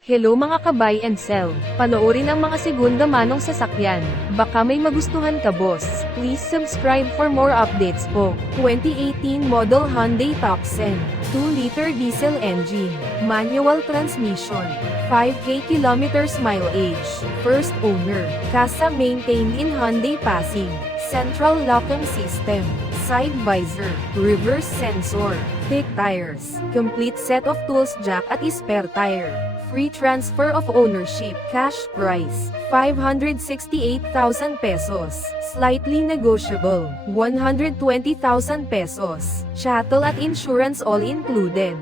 Hello mga ka-buy and sell. Panoorin ang mga segunda manong sasakyan. Baka may magustuhan ka boss. Please subscribe for more updates po. 2018 model Hyundai Tucson. 2-liter diesel engine. Manual transmission. 5K kilometers mileage. First owner. Casa maintained in Hyundai Passing. Central locking system. Side visor. Reverse sensor. Thick tires. Complete set of tools jack at spare tire. Free transfer of ownership. Cash price, 568,000 pesos. Slightly negotiable, 120,000 pesos. Chattel at insurance all included.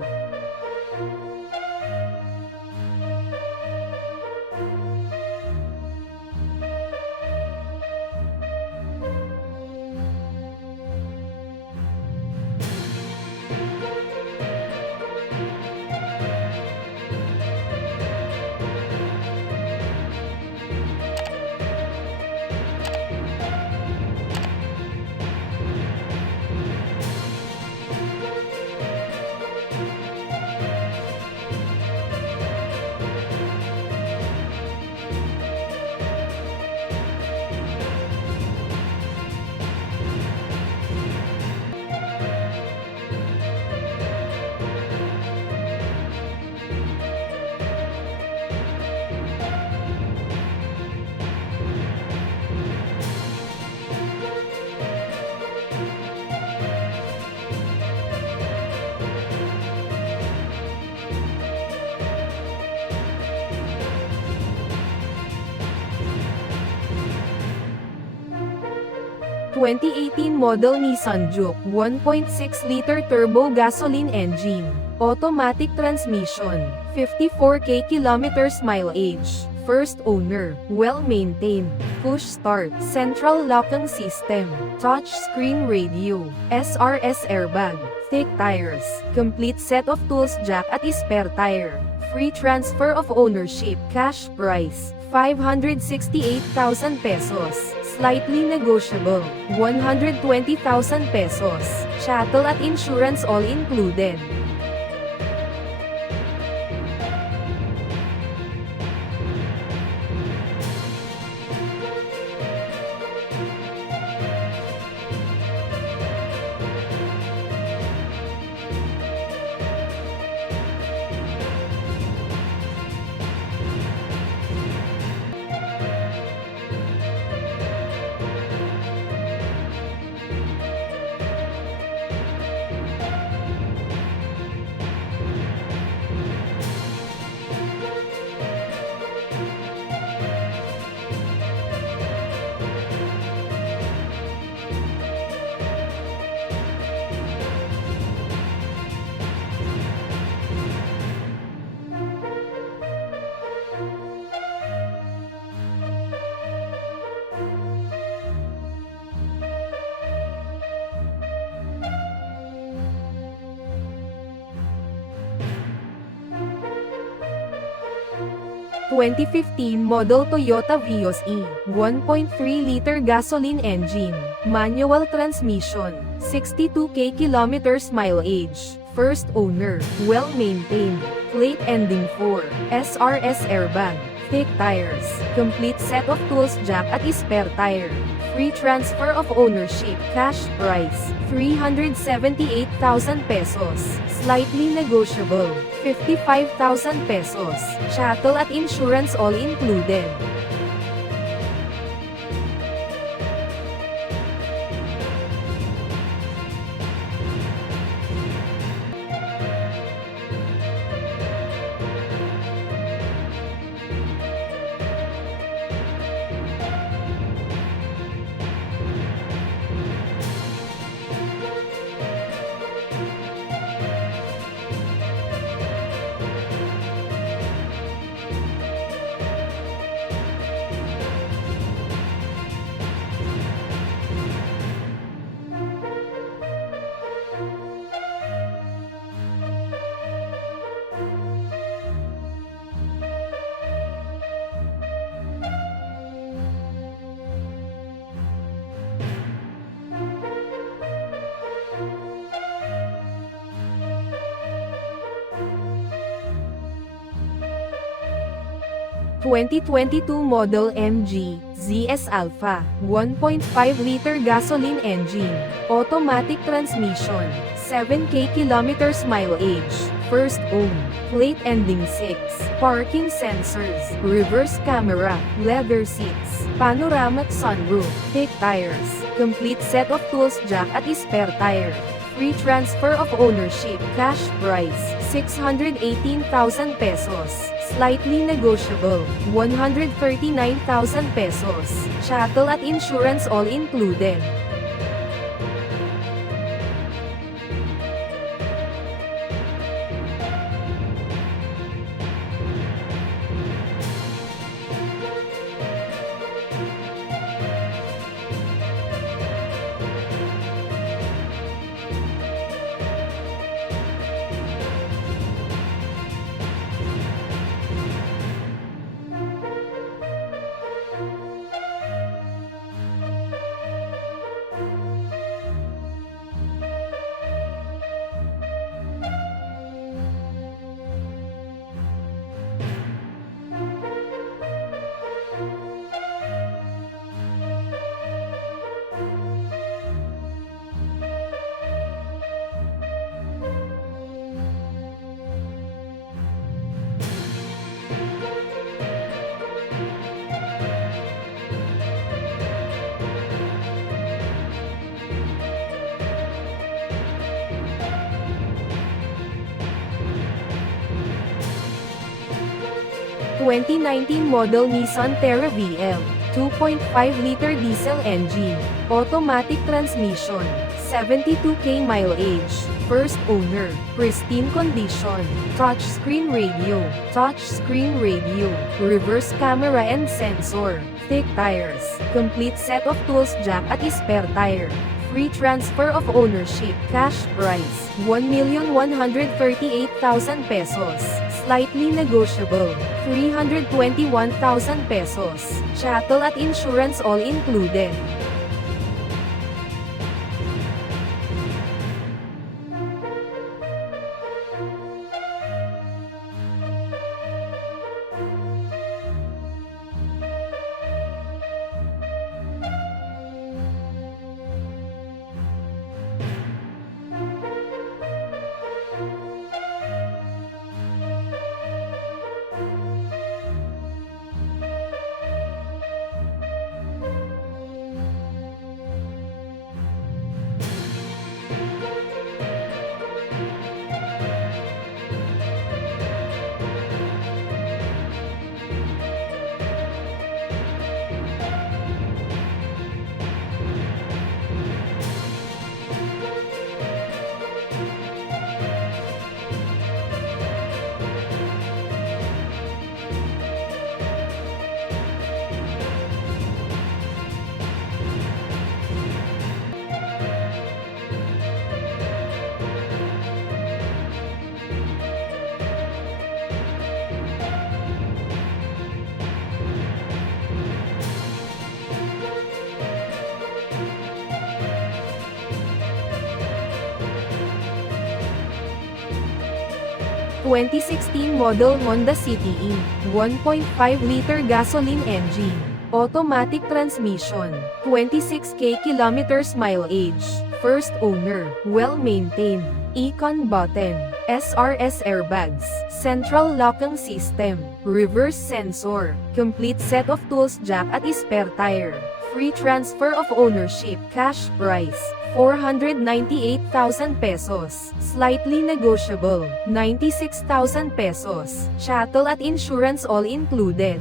(2018 model Nissan Juke 1.6-liter turbo gasoline engine, automatic transmission, 54K kilometers mileage, first owner, well-maintained, push start, central locking system, touch screen radio, SRS airbag, thick tires, complete set of tools jack at spare tire, free transfer of ownership, cash price, 568,000 pesos. Slightly negotiable, 120,000 pesos. Chattel at insurance all included. (2015 model Toyota Vios E, 1.3-liter gasoline engine, manual transmission, 62K kilometers mileage, first owner, well-maintained, plate ending 4, SRS airbag, thick tires, complete set of tools jack at spare tire, free transfer of ownership, cash price, 378,000 pesos, slightly negotiable, 55,000 pesos, chattel at insurance all included. 2022 model MG ZS Alpha, 1.5-liter gasoline engine, automatic transmission, 7K kilometers mileage, first owned, plate ending 6, parking sensors, reverse camera, leather seats, panoramic sunroof, thick tires, complete set of tools jack at spare tire. Free transfer of ownership, cash price, 618,000 pesos, slightly negotiable, 139,000 pesos, chattel at insurance all included. ...2019 model Nissan Terra VL, 2.5-liter diesel engine, automatic transmission, 72K mileage, first owner, pristine condition, touchscreen radio, reverse camera and sensor, thick tires, complete set of tools jack at spare tire. Free transfer of ownership, cash price, 1,138,000 pesos, slightly negotiable, 321,000 pesos, chattel at insurance all included. ...2016 model Honda City E, 1.5-liter gasoline engine, automatic transmission, 26K kilometers mileage, first owner, well-maintained, econ button, SRS airbags, central locking system, reverse sensor, complete set of tools jack at spare tire. Free transfer of ownership, cash price, 498,000 pesos, slightly negotiable, 96,000 pesos, chattel at insurance all included.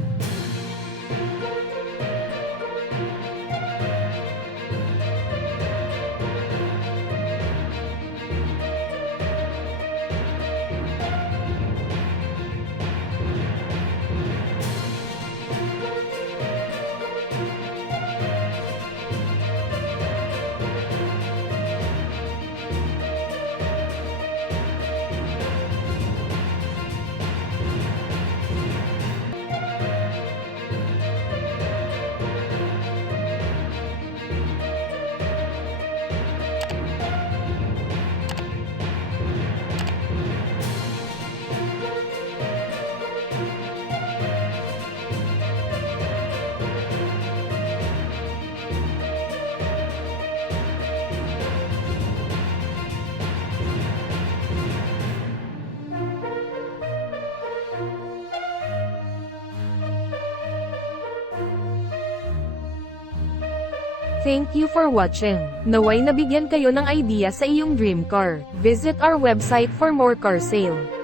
Thank you for watching. Naway nabigyan kayo ng idea sa iyong dream car. Visit our website for more car sale.